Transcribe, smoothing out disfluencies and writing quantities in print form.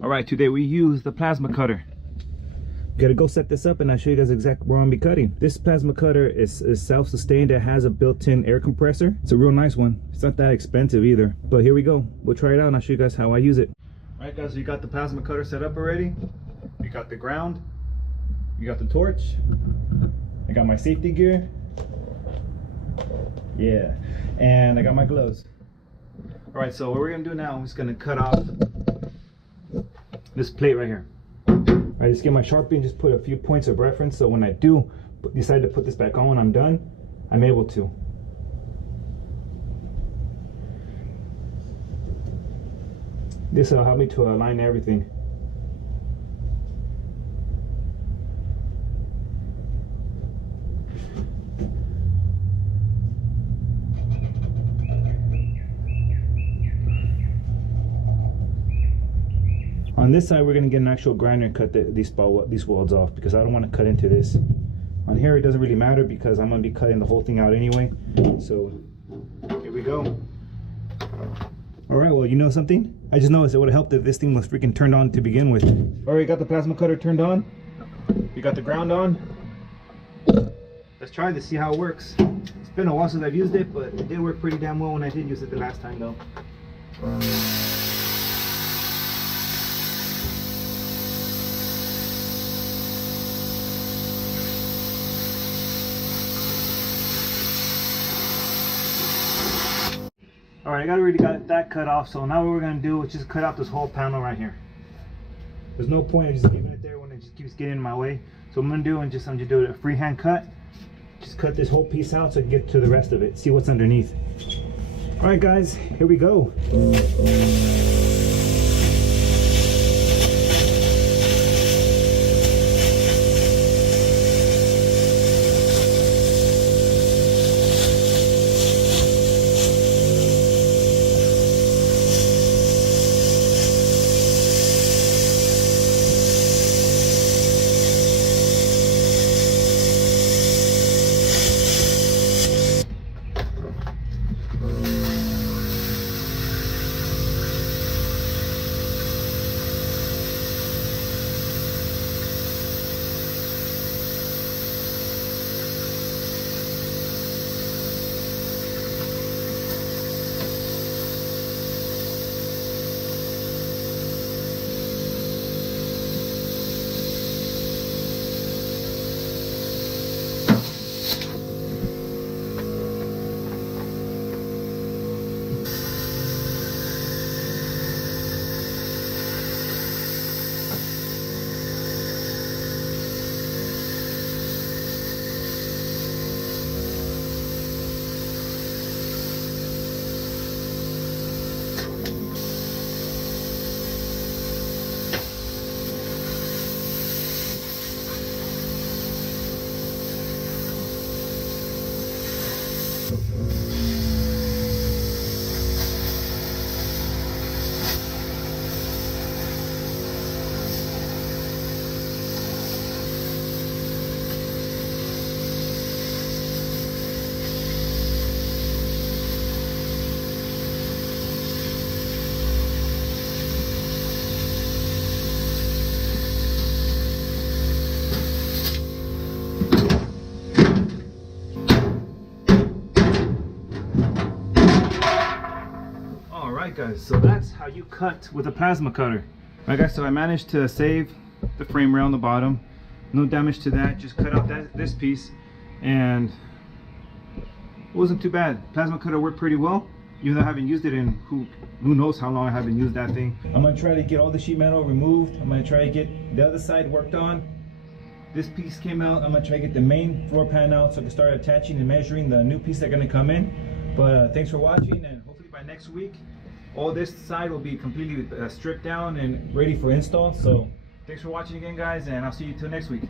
Alright, today we use the plasma cutter. Gotta go set this up and I'll show you guys exactly where I'm gonna be cutting. This plasma cutter is self-sustained. It has a built-in air compressor. It's a real nice one. It's not that expensive either. But here we go. We'll try it out and I'll show you guys how I use it. Alright guys, so you got the plasma cutter set up already. You got the ground. You got the torch. I got my safety gear. Yeah. And I got my gloves. Alright, so what we're gonna do now, I'm just gonna cut off this plate right here. I just get my Sharpie and just put a few points of reference, so when I do decide to put this back on when I'm done, I'm able to. This will help me to align everything. On this side, we're going to get an actual grinder and cut these welds off, because I don't want to cut into this. On here, it doesn't really matter because I'm going to be cutting the whole thing out anyway. So, here we go. Alright, well, you know something? I just noticed it would have helped if this thing was freaking turned on to begin with. Alright, got the plasma cutter turned on. We got the ground on. Let's try this, see how it works. It's been a while since I've used it, but it did work pretty damn well when I did use it the last time though. Alright, I already got that cut off, so now what we're going to do is just cut out this whole panel right here. There's no point in just leaving it there when it just keeps getting in my way. So what I'm going to do is I'm just do a freehand cut. Just cut this whole piece out so I can get to the rest of it, see what's underneath. Alright guys, here we go. Alright guys, so that's how you cut with a plasma cutter. Alright guys, so I managed to save the frame rail on the bottom. No damage to that, just cut out this piece, and it wasn't too bad. Plasma cutter worked pretty well, even though I haven't used it in who knows how long I haven't used that thing. I'm going to try to get all the sheet metal removed. I'm going to try to get the other side worked on. This piece came out. I'm going to try to get the main floor pan out so I can start attaching and measuring the new piece that's going to come in. But thanks for watching, and hopefully by next week all this side will be completely stripped down and ready for install. So thanks for watching again guys, and I'll see you till next week.